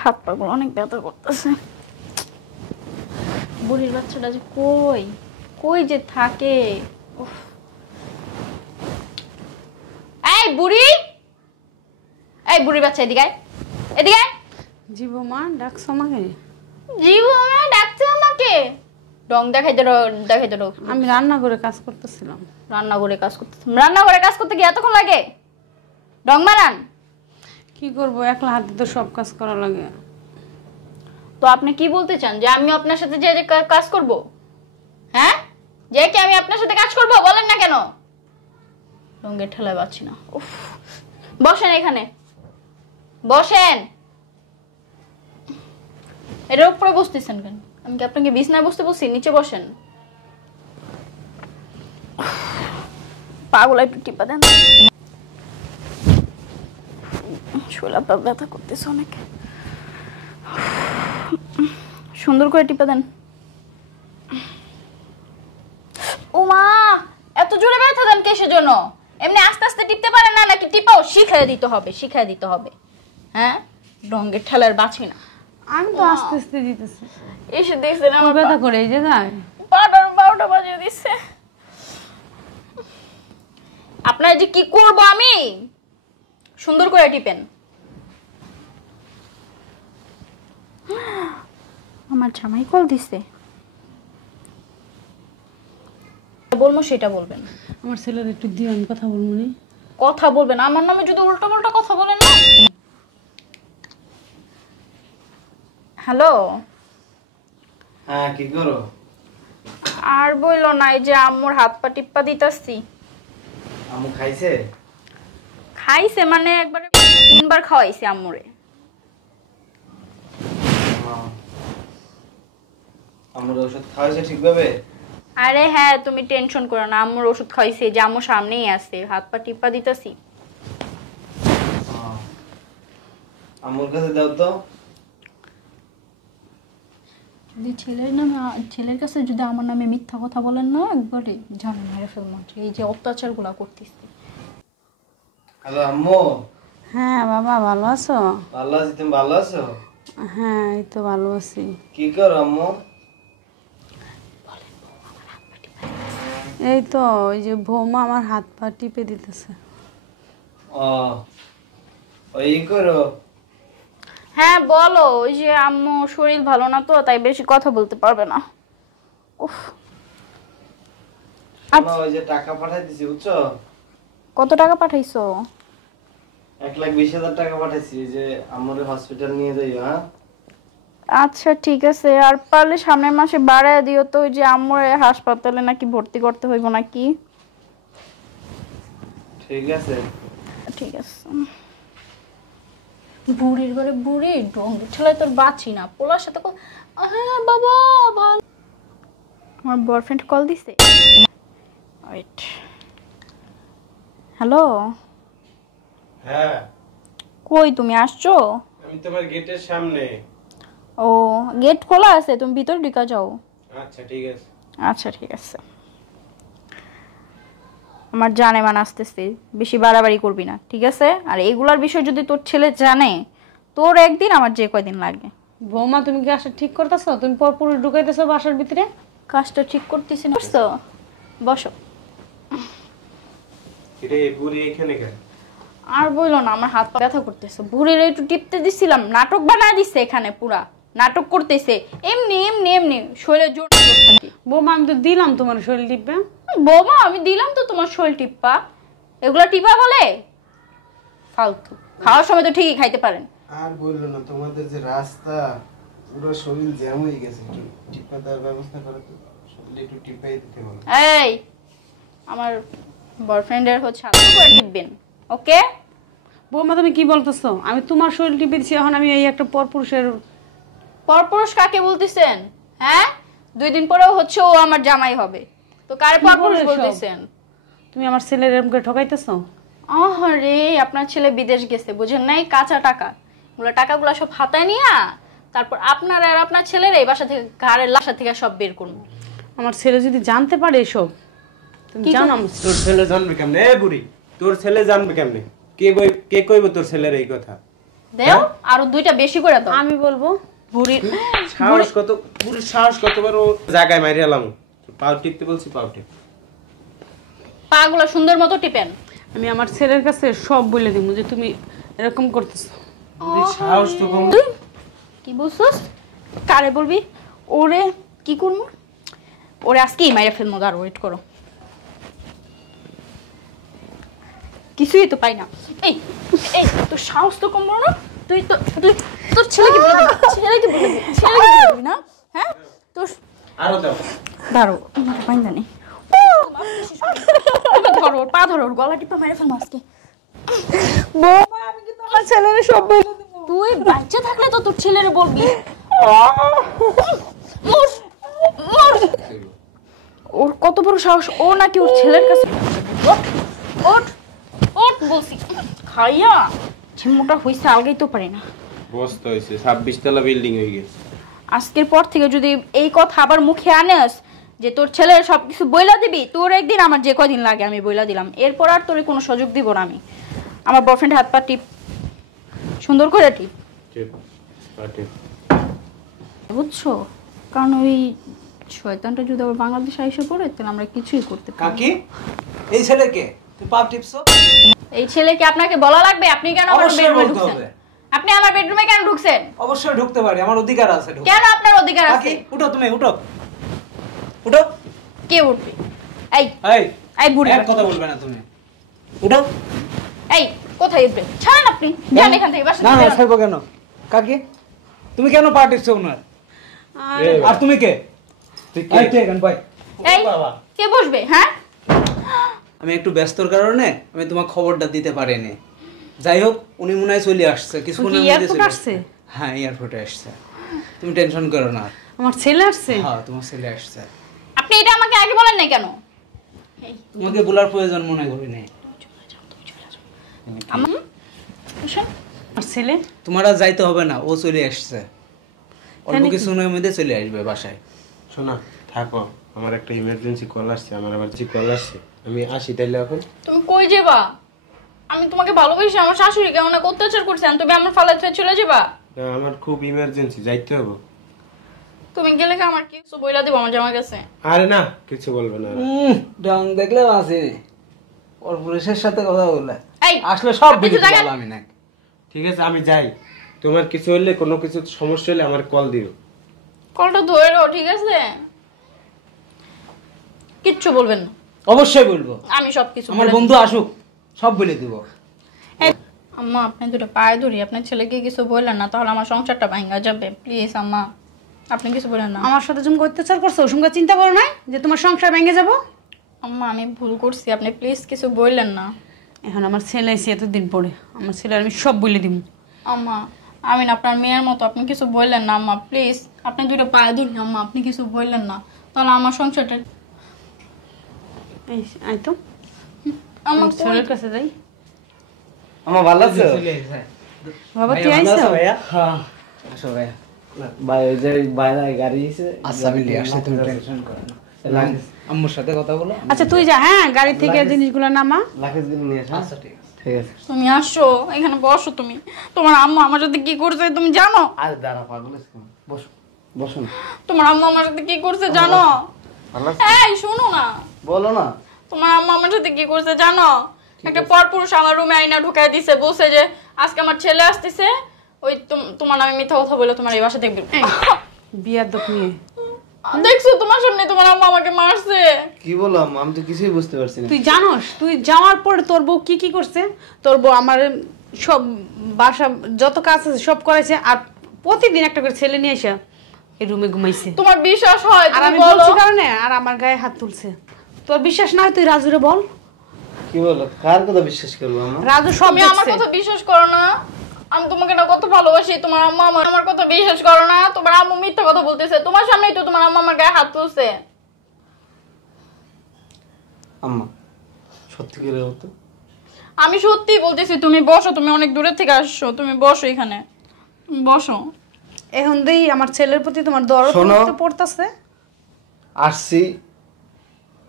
হাত পা গুলো অনেক ব্যথা করতেছে। বুড়ির বাচ্চাটা যে কই কই যে থাকে। এই বুড়ি, এই বুড়ির বাচ্চা এদিকে আয়, এদিকে আয়। জি বৌমা, ডাকছো আমাকে? জি বৌমা ডাকছো আমাকে? ডং দেখাইতে দেখাইতে। আমি রান্না করে কাজ করতেছিলাম। রান্না করে কাজ করতেছিলাম? রান্না করে কাজ করতে কি এতক্ষণ লাগে? ডং মারান? কি করবো, একলা হাতে তো সব কাজ করা লাগে। তো আপনি কি বলতে চান যে আমি আপনার সাথে যে কাজ করব? হ্যাঁ, যে কি আমি আপনার সাথে কাজ করব? বলেন না কেন? রঙের ঠেলায় পাচ্ছি না। উফ, বসেন এখানে, বসেন। এর উপরে বসতেছেন কেন? আমি কি আপনাকে বিছনায় বসতে বলছি? নিচে বসেন। পাগুলা একটু টিপা দেন। শোলা পা ব্যথা করতেছে অনেক। সুন্দর করে টিপা দেন। ও মা, এত জোরে ব্যথা দেন কিসের জন্য? এমনি আস্তে আস্তে টিপতে পারেন না নাকি? টিপাও শিখাই দিতে হবে, শিখাই দিতে হবে। হ্যাঁ, রঙের ঠেলার বাঁচি না। আমি তো আস্তে আস্তে দিতেছি। এসে দেখছেন আমার ব্যথা করে এই জায়গায়? 12টা বাজিয়ে দিচ্ছে। আপনার যে কি করব আমি? সুন্দর করে টিপেন। আমার জামাই কল দিছে, বলবো সেটা বলবেন। আমার ছেলের একটু দিও, আমি কথা বলবো নি। কথা বলবেন আমার নামে যদি উল্টো পাল্টা কথা বলেন না। হ্যালো। হ্যাঁ, কি করো? আর বইলো না, এই যে আম্মুর হাত পা টিপ্পা দিতাছি। আম্মু খাইছে? খাইছে মানে একবারে 3বার খাওয়াইছি আম্মুরে। আম্মুর ওষুধ খাওয়াইছে ঠিকভাবে? আরে হ্যাঁ, তুমি টেনশন করো না, আম্মুর ওষুধ খাইছে, যে আম্মু সামনেই আছে, হাত পা টিপ্পা দিতাছি। আম্মুর কাছে দাও তো। যদি ছেলের কাছে যদি আমার নামে মিথ্যা কথা বলেন না, একবারে জানেন মেরে ফেলবো। এই যে অত্যাচার গুলা করতেছি। হ্যালো আম্মু। হ্যাঁ বাবা, ভালো আছো? ভালো আছি, তুমি ভালো আছো? হ্যাঁ, এই তো ভালো আছি। কি করো আম্মু? এই তো ওই যে বৌমা আমার হাত পা টিপে দিতেছে। ও, ওই করো। হ্যাঁ বলো। ওই যে আম্মু শরীর ভালো না তো, তাই বেশি কথা বলতে পারবে না। উফ। আচ্ছা, ওই যে টাকা পাঠাই দিছি বুঝছো? কত টাকা পাঠাইছো? 1,20,000 টাকা পাঠাইছি, যে আম্মুর হসপিটাল নিয়ে যাইও। হ্যাঁ আচ্ছা ঠিক আছে, আর পারলে সামনের মাসে বাড়ায় দিও তো। ওই যে আম্মুর হাসপাতালে নাকি ভর্তি করতে হইব নাকি? ঠিক আছে। ঠিক আছে। বুড়ির ঘরে বুড়ি, ডঙ্গি ছেলে তোর বাঁচি না। পোলার সাথে হ্যাঁ বাবা ভালো। আমার বয়ফ্রেন্ড কল দিছে। ওয়েট। হ্যালো। হ্যাঁ, কই তুমি আসছো? আমি তোমার গেটের সামনে। ও, গেট খোলা আছে, তুমি ভিতরে ঢুকা যাও। আচ্ছা ঠিক আছে। আচ্ছা ঠিক আছে। আমার জানে মান আসতেছে, বেশি বাড়াবাড়ি করবি না, ঠিক আছে? আর এগুলার বিষয় যদি তোর ছেলে জানে, তোর একদিন আমার যে কয়দিন লাগবে। বৌমা, তুমি কি আসা ঠিক করতেছো? তুমি পুরো ঢুকাইতেছো বাসার ভিতরে। কাজটা ঠিক করতেছি না। বুঝছো? বসো। রে বুড়ি এখানে কেন? আর বইলো না, আমার হাত পা ব্যথা করতেছে। বুড়ির একটু টিপতে দিছিলাম, নাটক বানায় দিচ্ছে এখানে, পুরা নাটক করতেছে। এমনি এমনি এমনি শরীরে জোর থাকে। বৌমা, আমি তো দিলাম তোমার শরীর টিপে। বৌমা, আমি দিলাম তো তোমার শরীর টিপ্পা। এগুলা টিপা বলে? ফালতু। খাওয়ার সময় তো ঠিকই খাইতে পারেন। আর বললো না, তোমাদের যে রাস্তা পুরো শরীর জ্যাম হয়ে গেছে, একটু টিপা দেওয়ার ব্যবস্থা করো তো। শরীরে একটু টিপাই দিতে বলো। এই, আমার বয়ফ্রেন্ডের হচ্ছে আপনি করে টিপবেন, ওকে? বৌমা, তুমি কি বলতেছো? আমি তোমার শরীর টিপে দিচ্ছি, এখন আমি এই একটা পরপুরুষের। পরপুরুষ কাকে বলতেছেন? হ্যাঁ, 2 দিন পরেও হচ্ছে ও আমার জামাই হবে, তো কারে পরপুরুষ বলতেছেন? তুমি আমার ছেলের এরকম করে ঠকাইতেছো। আরে আপনার ছেলে বিদেশ গেছে, বুঝেন নাই? কাঁচা টাকা, ওগুলো টাকাগুলো সব হাতায় নিয়া তারপর আপনার আর আপনার ছেলের এই বাসা থেকে, ঘরের লাসা থেকে সব বের করবো। আমার ছেলে যদি জানতে পারে এসব, তুমি জানো তোর ছেলে জানবে কেমনে? এ বুড়ি, তোর ছেলে জানবে কেমনে? কে কইব তোর ছেলের এই কথা? দেও আরো দুইটা বেশি করে দাও। আমি বলবো বুড়ি সাহস কত, পুরো সাহস কতবার ও জায়গায় মারি এলাম। পাও টিপতে বলছি, পাও টিপ। পাগুলো সুন্দর মতো টিপেন। আমি আমার ছেলের কাছে সব বলে দিব যে তুমি এরকম করতেছো। সাহস তো কম। তুই কি বলছস? কারে বলবি? ওরে কি করবো? ওরে আজকেই মাইরা ফেলবো, আর ওয়েট করো। কিছুই তো পাই না। এই এই তোর সাহস তো কম বড় না? তুই তোর ছেলেকে বলে দিবি, ছেলেকে বলে দিবি না? হ্যাঁ তোর আরো দাও। দাঁড়ো, তোমার পাইন জানি। ধরো ওর পা, ধরো ওর গলা টিপা মেরে ফেলবো আজকে। বৌমা আমি কিন্তু আমার ছেলেরে সব বলে দেব। তুই বাচ্চা থাকলে তো তোর ছেলেরে বলবি। মোর মোর ওর কত বড় সাহস, ও নাকি ওর ছেলের কাছে। ওঠ ওঠ ওঠ বলছি। খাইয়া ঝিমুটা হইছে আলগাই তো পারি না। বস্তা হয়েছে, 26 তলা বিল্ডিং হয়ে গেছে। আজকের পর থেকে যদি এই কথা আবার মুখে আনেস যে তোর ছেলের সবকিছু বইলা দিবি, তোর একদিন আমার যে কদিন লাগে আমি বইলা দিলাম, এরপর আর তোর কোনো সুযোগ দিব না আমি। আমার বয়ফ্রেন্ড হাত পা টিপ, সুন্দর করে টিপ, টিপ পা টিপ। বুঝছো? কারণ ওই শয়তানটা যদি আবার বাংলাদেশে এসে পড়ে তাহলে আমরা কিছুই করতে পারি না। কাকি এই ছেলেকে তুই পাপ টিপছো? এই ছেলেকে আপনাকে বলা লাগবে? আপনি কেন আমার অবশ্যই বেডরুমে বলতে ঢুকছেন? হবে। আপনি আমার বেডরুমে কেন ঢুকছেন? অবশ্যই ঢুকতে পারি, আমার অধিকার আছে ঢুকতে। কেন আপনার অধিকার আছে? কাকি উঠো, তুমি উঠো উঠো। কে উঠবে? এই এই এই বুড়ি এক কথা বলবে না তুমি, উঠো। এই কোথায় উঠবে? ছাড়েন আপনি, যান এখান থেকে, বাসা না থেকে না বেরোন। ছাড়বো কেন? কাকি তুমি কেন পা টিপছো ওনার? আর তুমি কে? তুই এই কে কেন ভাই? এই কে বসবে? হ্যাঁ আমি একটু ব্যস্তর কারণে আমি তোমার খবরটা দিতে পারিনি। যাই হোক, উনি মনে হয় চলে আসছে কিছুক্ষণের মধ্যে এয়ারপোর্ট চলে আসছে? হ্যাঁ এয়ারপোর্টে আসছে, তুমি টেনশন করো না। আমার ছেলে আসছে? হ্যাঁ তোমার ছেলে আসছে। আপনি এটা আমাকে আগে বলেন না কেন? তোমাকে বলার প্রয়োজন মনে করিনি। আমার আমার ছেলে তোমার আর যাইতে হবে না, ও চলে আসছে। অল্প কিছুক্ষণের মধ্যে চলে আসবে বাসায়। শোনা থাকো, আমার একটা ইমার্জেন্সি কল আসছে, আমার আবার যে কল আসছে, আমি আসি তাইলে এখন। তুমি কই যাবা? আমি তোমাকে ভালোবাসি, আমার শাশুড়ি কেমন অত্যাচার করছেন, তুমি আমার ফালা ছেড়ে চলে যাবা? না, আমার খুব ইমার্জেন্সি, যাইতে হবে। তুমি গেলে কি আমার কিছু বইলা দিব আমার জামার কাছে? আরে না, কিছু বলবে না। ডং দেখলে আছে ওর পুলিশের সাথে কথা বলে এই আসলে সব আপনি তো ভিডিও জানেন- আমি না। ঠিক আছে, আমি যাই। তোমার কিছু হলে, কোনো কিছু সমস্যা হলে আমার কল দিও। কলটা ধরে রাখো, ঠিক আছে? কিচ্ছু বলবেন না, অবশ্যই বলবো, আমি সবকিছু আমার বলে বন্ধু আসুক সব বলে দিব। দিব। আম্মা আপনি দুটো পায়ে ধরি, আপনার ছেলেকে কিছু বললেন না, তাহলে আমার সংসারটা ভাঙা যাবে। প্লিজ আম্মা, আপনি কিছু বলেন না। আমার সাথে তুমি অত্যাচার করছো, ওর সঙ্গে চিন্তা করো না যে তোমার সংসার ভেঙে যাবো? আম্মা আমি ভুল করছি, আপনি প্লিজ কিছু বললেন না। এখন আমার ছেলে এসে এতদিন পরে, আমার ছেলে আমি সব বলে দিব। আম্মা আমি না আপনার মেয়ের মতো, আপনি কিছু বললেন না আম্মা, প্লিজ আপনি দুটো পায়ে ধরি আম্মা, আপনি কিছু বললেন না, তাহলে আমার সংসারটা। এই আই তো আম্মা আমার ছেলের কাছে যাই। আমার ভালো আছে? বাবা তুই আইছো? হ্যাঁ আসো ভাইয়া। ভাই ওই যে বাইরে গাড়ি এসে আচ্ছা আমি লিয়ে আসছি, তুমি টেনশন করো না। আম্মুর সাথে কথা বলো। আচ্ছা তুই যা, হ্যাঁ গাড়ি থেকে জিনিসগুলো নামা। লাখেজ গুলো নিয়ে আসা। আচ্ছা ঠিক আছে। ঠিক আছে। তুমি আসো এখানে বসো, তুমি তোমার আম্মা আমার সাথে কি করছে তুমি জানো? আরে দাঁড়া, পাগল আছে কেন? বসো বসো না। তোমার আম্মা আমার সাথে কি করছে জানো? ভালো আছে? এই শোনো না, বলো না। তোমার আম্মা আমার সাথে কি করছে জানো? একটা পরপুরুষ আমার রুমে আইনা ঢুকাই দিছে, বলছে যে আজকে আমার ছেলে আসতেছে, ওই তোমার নামে মিথ্যা কথা বলে তোমার এই বাসা দেখবে। বিয়ার দোক নিয়ে দেখছো তোমার সামনে তোমার আম্মা আমাকে মারছে। কি বলো আম্মা? আমি তো কিছুই বুঝতে পারছি না। তুই জানোস তুই যাওয়ার পরে তোর বউ কি কি করছে? তোর বউ আমার সব বাসা যত কাজ আছে সব করেছে, আর প্রতিদিন একটা করে ছেলে নিয়ে এসে এই রুমে ঘুমাইছে। তোমার বিশ্বাস হয়? আর তুমি আমি বলো। বলছি কারণে আর আমার গায়ে হাত তুলছে। তোর বিশ্বাস না হয় তুই রাজুরে বল। কি বলো? কার কথা বিশ্বাস করবো আম্মা? রাজু সব তুমি আমার দেখছে। কথা বিশ্বাস করো না? আমি তোমাকে না কত ভালোবাসি, তোমার আম্মা আমার কথা বিশ্বাস করো না? তোমার আম্মু মিথ্যা কথা বলতেছে, তোমার সামনেই তো তোমার আম্মা আমার গায়ে হাত তুলছে। আম্মা সত্যি করে বলতো? আমি সত্যি বলতেছি, তুমি বসো, তুমি অনেক দূরের থেকে আসছো, তুমি বসো এখানে, তুমি বসো। এখন দেই আমার ছেলের প্রতি তোমার দরদ শোনো। পড়তাছে। আসছি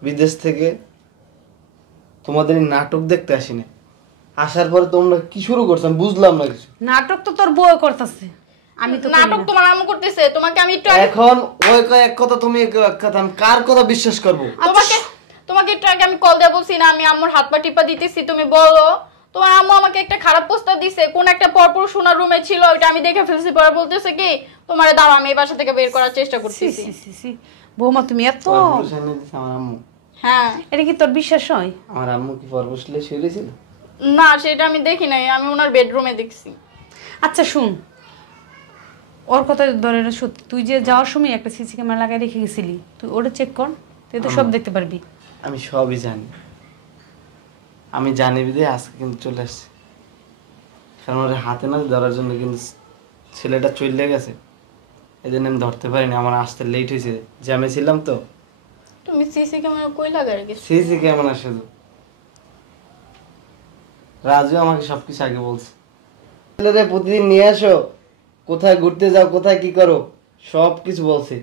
বিদেশ থেকে, তোমাদের এই নাটক দেখতে আসিনি। আসার পরে তোমরা কি শুরু করছো আমি বুঝলাম না কিছু। নাটক তো তোর বউ করতেছে, আমি তো করি নাটক না। তোমার আম্মু করতেছে, তোমাকে আমি একটু আগে এখন ওই কয় এক কথা তুমি এক কথা, আমি কার কথা বিশ্বাস করব? তোমাকে একটু আগে আমি কল দিয়ে বলছি না আমি আম্মুর হাত পা টিপা দিতেছি, তুমি বলো। তোমার আম্মু আমাকে একটা খারাপ প্রস্তাব দিছে, কোন একটা পরপুরুষ ওনার রুমে ছিল, ওইটা আমি দেখে ফেলছি। পরে বলতেছে কি তোমারে দাও, আমি এই বাসা থেকে বের করার চেষ্টা সি, করতেছি। সি, সি, সি। বৌমা তুমি এত, পরপুরুষ এনে দিছে আমার আম্মু। হ্যাঁ এটা কি তোর বিশ্বাস হয়? আমার আম্মু কি পরপুরুষলে শুয়েছিল? না, সেটা আমি দেখি নাই, আমি ওনার বেডরুমে দেখছি। আচ্ছা শুন, ওর কথা ধরে না সত্যি, তুই যে যাওয়ার সময় একটা সিসি ক্যামেরা লাগাই রেখে গেছিলি, তুই ওটা চেক কর, তুই তো সব দেখতে পারবি। আমি সবই জানি, আমি জানি বিদে আজকে কিন্তু চলে আসছে। কারণ ওর হাতে না ধরার জন্য কিন্তু ছেলেটা চলে গেছে, এই জন্য আমি ধরতে পারিনি। আমার আসতে লেট হয়েছে, জ্যামে ছিলাম তো। তুমি সিসি ক্যামেরা কই লাগাই রেখেছো? সিসি ক্যামেরা শুধু রাজু আমাকে সবকিছু আগে বলছে। ছেলেরে প্রতিদিন নিয়ে আসো, কোথায় ঘুরতে যাও, কোথায় কি করো, সব কিছু বলছে।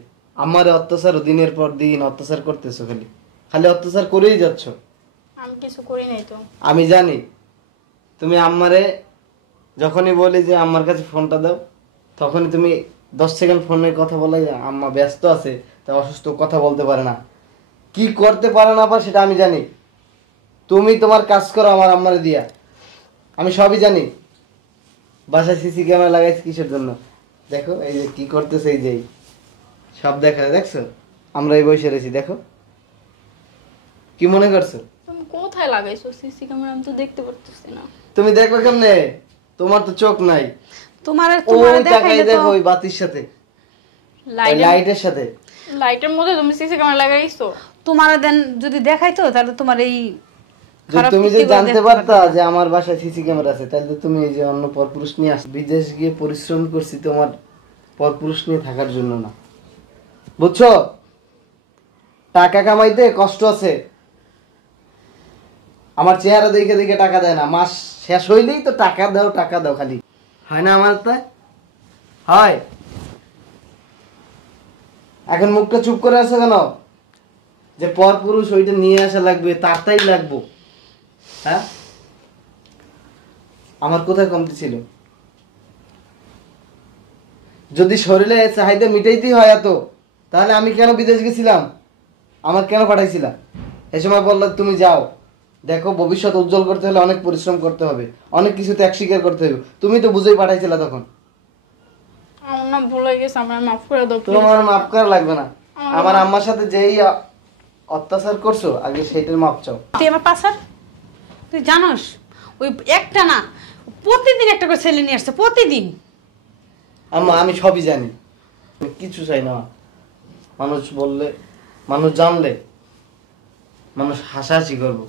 আমার অত্যাচার দিনের পর দিন অত্যাচার করতেছো, খালি খালি অত্যাচার করেই যাচ্ছ। আমি কিছু করি নাই তো। আমি জানি তুমি আম্মারে যখনই বলি যে আম্মার কাছে ফোনটা দাও, তখনই তুমি 10 সেকেন্ড ফোনে কথা বলে আম্মা ব্যস্ত আছে, তা অসুস্থ, কথা বলতে পারে না, কি করতে পারে না পারে সেটা আমি জানি। তুমি তোমার কাজ করো আমার আম্মারে দিয়া, আমি সবই জানি। বাসায় সিসি ক্যামেরা লাগাইছি কিসের জন্য? দেখো এই যে কি করতেছে, এই যে সব দেখা দেখছো, আমরা এই বসে রয়েছি, দেখো কি মনে করছো? তুমি কোথায় লাগাইছো সিসি ক্যামেরা? আমি তো দেখতে পারতেছি না। তুমি দেখো কেমনে? তোমার তো চোখ নাই। তোমার ওই দেখাইলে তাকাই তো দেখো ওই বাতির সাথে, ওই লাইটের সাথে। লাইটের মধ্যে তুমি সিসি ক্যামেরা লাগাইছো? তোমার দেন যদি দেখাইতো তাহলে তোমার এই যদি খারাপ তুমি যে দিকগুলো জানতে দেখতে পারতা পারতা। যে আমার বাসায় সিসি ক্যামেরা আছে, তাহলে তো তুমি এই যে অন্য পরপুরুষ নিয়ে আস। বিদেশ গিয়ে পরিশ্রম করছি তোমার পরপুরুষ নিয়ে থাকার জন্য না, বুঝছো? টাকা কামাইতে কষ্ট আছে। আমার চেহারা দেখে দেখে টাকা দেয় না, মাস শেষ হইলেই তো টাকা দাও টাকা দাও খালি, হয় না আমার? তাই হয়। এখন মুখটা চুপ করে আছো কেন? যে পরপুরুষ ওইটা নিয়ে আসা লাগবে, তারটাই লাগবো। হ্যাঁ, আমার কোথায় কমতি ছিল? যদি শরীরে চাহিদা মিটাইতেই হয় এত, তাহলে আমি কেন বিদেশ গেছিলাম? আমার কেন পাঠাইছিলাম? এই সময় বললে তুমি যাও, দেখো ভবিষ্যৎ উজ্জ্বল করতে হলে অনেক পরিশ্রম করতে হবে, অনেক কিছু ত্যাগ স্বীকার করতে হবে। তুমি তো বুঝেই পাঠাইছিলা তখন। আমার না ভুলে গেছে, আমার মাফ করে দাও please। তোমার মাফ করা লাগবে না। আমার আম্মার সাথে যেই অত্যাচার করছো, আগে সেটার মাপ চাও। তুই আমার পাশার, তুই জানোস ওই একটা না প্রতিদিন একটা করে ছেলে নিয়ে আসছে, প্রতিদিন। আম্মা আমি সবই জানি, আমি কিছু চাই না। মানুষ বললে, মানুষ জানলে, মানুষ হাসাহাসি করবো,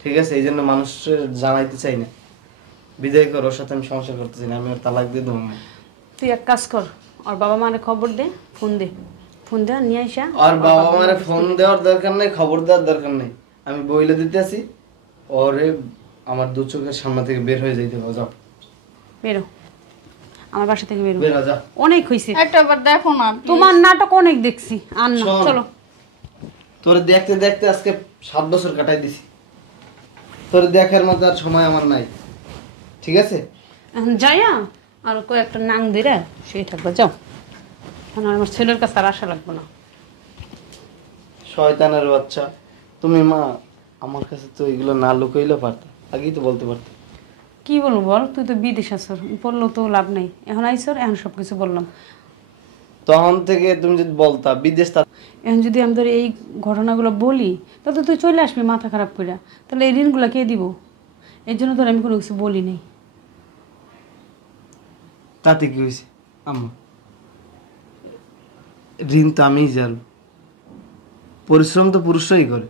ঠিক আছে? এই জন্য মানুষের জানাইতে চাই না। বিদায় কর, ওর সাথে আমি সংসার করতে চাই না, আমি ওর তালাক দিয়ে দেবো। তুই এক কাজ কর, ওর বাবা মারে খবর দে, ফোন দে, ফোন দে নিয়ে আইসা। আর বাবা মারে ফোন দেওয়ার দরকার নেই, খবর দেওয়ার দরকার নেই, আমি বইলে দিতে আসি। ওরে আমার দু চোখের সামনে থেকে বের হয়ে যাইতে হবে। যাও বেরো, আমার বাসা থেকে বেরো। বের হ, যা। অনেক হয়েছে একটা বার দেখো না please। তোমার নাটক, অনেক দেখছি। আর না, শোন। চলো। তোরে দেখতে দেখতে আজকে 7 বছর কাটাই দিছি, তোরে দেখার মতো আর সময় আমার নাই, ঠিক আছে? এখন যাইয়া আর কয়েকটা নাং দিলে সেই থাকবে, যাও। এখন আর আমার ছেলের কাছে আর আশা লাগবে না। শয়তানের বাচ্চা তুমি। মা আমার কাছে তো এগুলো না লুকাইলেও পারত, আগেই তো বলতে পারত। কি বলবো বল, তুই তো বিদেশ আসর, বললো তো লাভ নেই। এখন আইসর, এখন সব কিছু বললাম। তখন থেকে তুমি যদি বলতা বিদেশ, এখন যদি আমি তোর এই ঘটনাগুলো বলি, তাহলে তুই চলে আসবি মাথা খারাপ করে, তাহলে এই ঋণগুলো কে দিব? এর জন্য তোর আমি কোনো কিছু বলি নাই। তাতে কি হয়েছে আম্মা? ঋণ তো আমিই জানি, পরিশ্রম তো পুরুষরাই করে।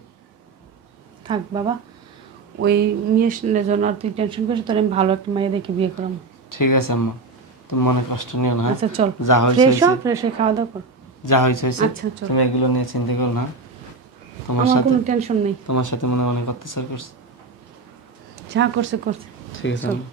থাক বাবা, ওই মেয়ের জন্য আর তুই টেনশন করিস, তোর আমি ভালো একটা মেয়ে দেখে বিয়ে করাম। ঠিক আছে আম্মা, তুমি মনে কষ্ট নিও না। আচ্ছা চল, যা হয়েছে ফ্রেশ হ, হয়েছে। ফ্রেশ হয়ে খাওয়া দাওয়া কর। যা হয়েছে হয়েছে। আচ্ছা, চল। তুমি এগুলো নিয়ে চিন্তা করো না। তোমার আমার সাথে কোনো টেনশন নেই, তোমার সাথে মনে হয় অনেক অত্যাচার করছে। যা করছে করছে। ঠিক আছে চল। আম্মা।